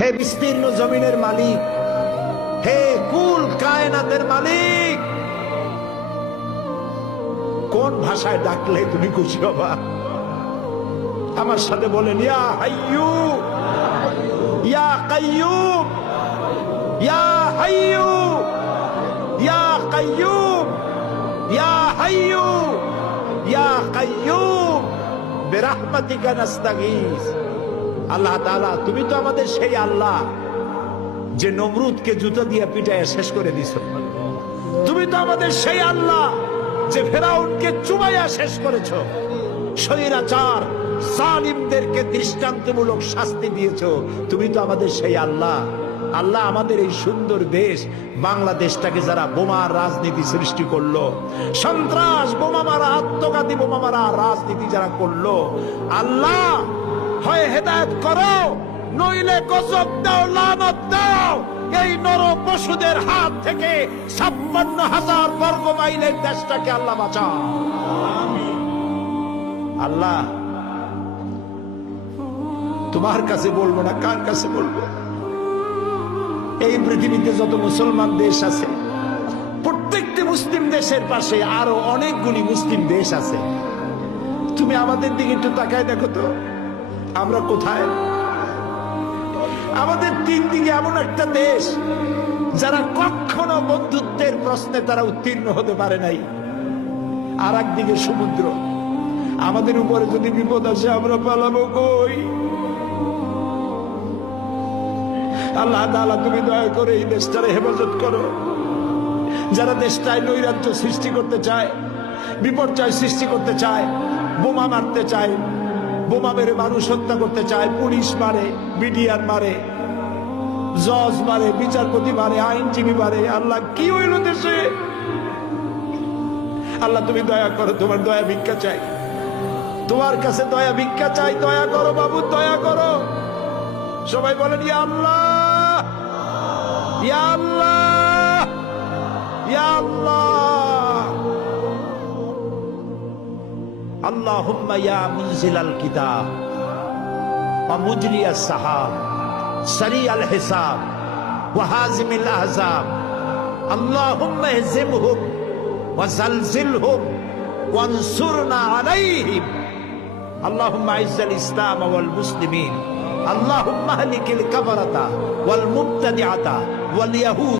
হে বিস্তীর্ণ জমিনের মালিক, হে কুল কায়নাতের মালিক, কোন ভাষায় ডাকলে তুমি খুশি হবা? আমার সাথে বলেন, ইয়া হাইয়ু ইয়া কাইয়ুম, ইয়া হাইয়ু ইয়া কাইয়ুম, ইয়া হাইয়ু ইয়া কাইয়ুম বিরহমাতিকা নাস্তাগীস। আল্লাহ তাআলা, তুমি তো আমাদের সেই আল্লাহ যে নমরুদকে জুতা দিয়ে পিটায় শেষ করে দিছো। তুমি তো আমাদের সেই আল্লাহ যে ফেরাউনকে চুবাইয়া শেষ করেছো। স্বৈরাচার জালিমদেরকে দৃষ্টান্তমূলক শাস্তি দিয়েছো। তুমি তো আমাদের সেই আল্লাহ। আল্লাহ, আমাদের এই সুন্দর দেশ বাংলাদেশটাকে যারা বোমার রাজনীতি সৃষ্টি করলো, সন্ত্রাস, বোমা মারা, আত্মঘাতী বোমা মারা রাজনীতি যারা করলো, আল্লাহ হয় হেদায়েত করো, নইলে গজব দাও, লানত দাও। এই নর পশুদের হাত থেকে 56,000 বর্গ মাইলের দেশটাকে আল্লাহ বাঁচাও। আল্লাহ, তোমার কাছে বলবো না, কার কাছে বলবো? এই পৃথিবীতে যত মুসলমান দেশ আছে, প্রত্যেকটি মুসলিম দেশের পাশে আরো অনেকগুলি মুসলিম দেশ আছে। তুমি আমাদের দিকে একটু তাকায় দেখো তো, আমরা কোথায়? আমাদের তিন দিকে এমন একটা দেশ যারা কখনো বন্ধুত্বের প্রশ্নে তারা উত্তীর্ণ হতে পারে নাই, আর একদিকে সমুদ্র। আমাদের উপরে যদি বিপদ আসে আমরা পালাবো কই? আল্লাহ তাআলা, তুমি দয়া করে এই দেশটারে হেফাজত করো। যারা দেশটায় নৈরাজ্য সৃষ্টি করতে চায়, বিপর্যয় সৃষ্টি করতে চায়, বোমা মারতে চায়, বোমা মেরে মানুষ হত্যা করতে চায়, পুলিশ মারে, বিডিআর মারে, জজ মারে, বিচারপতি মারে, আইনজীবী মারে। আল্লাহ, কি হইল দেশে? আল্লাহ, তুমি দয়া করো, তোমার দয়া ভিক্ষা চাই, তোমার কাছে দয়া ভিক্ষা চাই। দয়া করো বাবু, দয়া করো। সবাই বলেন, ইয়া আল্লাহ, ইয়া আল্লাহ, ইয়া আল্লাহ। আল্লাহুম্মা ইয়া মুনজিলাল কিতাব ওয়া মুজরিয়াস সাহাব সারিয়াল হিসাব ওয়া হাজিমিল আহজাব, আল্লাহুম্মা ইহজিমহুম ওয়া জালজিলহুম ওয়ানসুরনা আলাইহিম, আল্লাহুম্মা আইজ্জাল ইসলাম ওয়াল মুসলিমিন, আল্লাহুম্মা আহলিকিল কাফারাতা ওয়াল মুবতাদিআতা ওয়াল ইয়াহুদ